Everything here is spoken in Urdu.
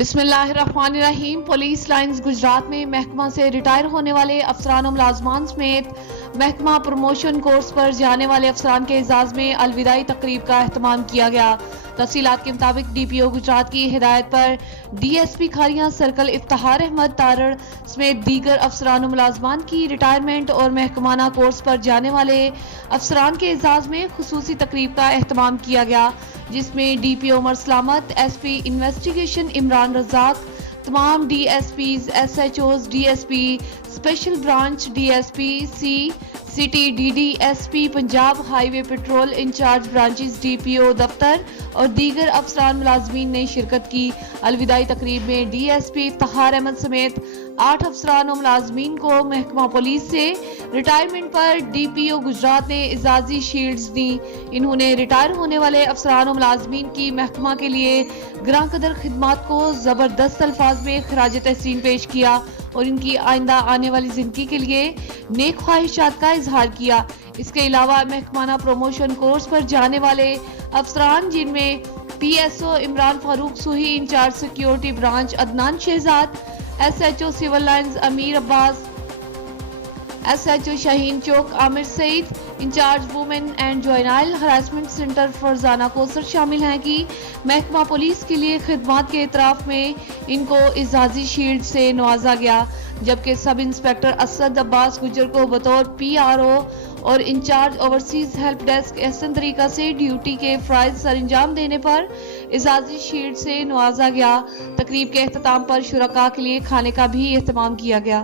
بسم اللہ الرحمن الرحیم۔ پولیس لائنز گجرات میں محکمہ سے ریٹائر ہونے والے افسران و ملازمان سمیت محکمہ پروموشن کورس پر جانے والے افسران کے اعزاز میں الوداعی تقریب کا اہتمام کیا گیا۔ تفصیلات کے مطابق ڈی پی او گجرات کی ہدایت پر D S P Kharian circle Iftikhar Ahmed Tarar سمیت دیگر افسران و ملازمان کی ریٹائرمنٹ اور محکمانہ کورس پر جانے والے افسران کے اعزاز میں خصوصی تقریب کا اہتمام کیا گیا، جس میں D P O Umar Salamat, S P investigation Imran Razzaq, تمام D S Ps, S H Os, D S P special branch, D S P city D D S P Punjab highway patrol incharge branches, D P O دفتر اور دیگر افسران ملازمین نے شرکت کی۔ الوداعی تقریب میں D S P Iftikhar Ahmed سمیت 8 افسران و ملازمین کو محکمہ پولیس سے ریٹائرمنٹ پر ڈی پی او گجرات نے اعزازی شیلڈز دیں۔ انہوں نے ریٹائر ہونے والے افسران و ملازمین کی محکمہ کے لیے گراں قدر خدمات کو زبردست الفاظ میں خراج تحسین پیش کیا اور ان کی آئندہ آنے والی زندگی کے لیے نیک خواہشات کا اظہار کیا۔ اس کے علاوہ محکمانہ پروموشن کورس پر جانے والے افسران، جن میں P S O Imran Farooq Sohi, incharge security branch Adnan Shahzad, S H O civil lines Amir Abbas, S H O Shaheen Chowk Aamir Saeed, incharge women and juvenile harassment centre Farzana Kausar شامل ہیں کہ محکمہ پولیس کے لیے خدمات کے اعتراف میں ان کو اعزازی شیلڈ سے نوازا گیا، جبکہ سب انسپکٹر اسد عباس گجر کو بطور پی آر او اور انچارج اوورسیز ہیلپ ڈیسک احسن طریقہ سے ڈیوٹی کے فرائض سر انجام دینے پر اعزازی شیلڈ سے نوازا گیا۔ تقریب کے اختتام پر شرکاء کے لیے کھانے کا بھی اہتمام کیا گیا۔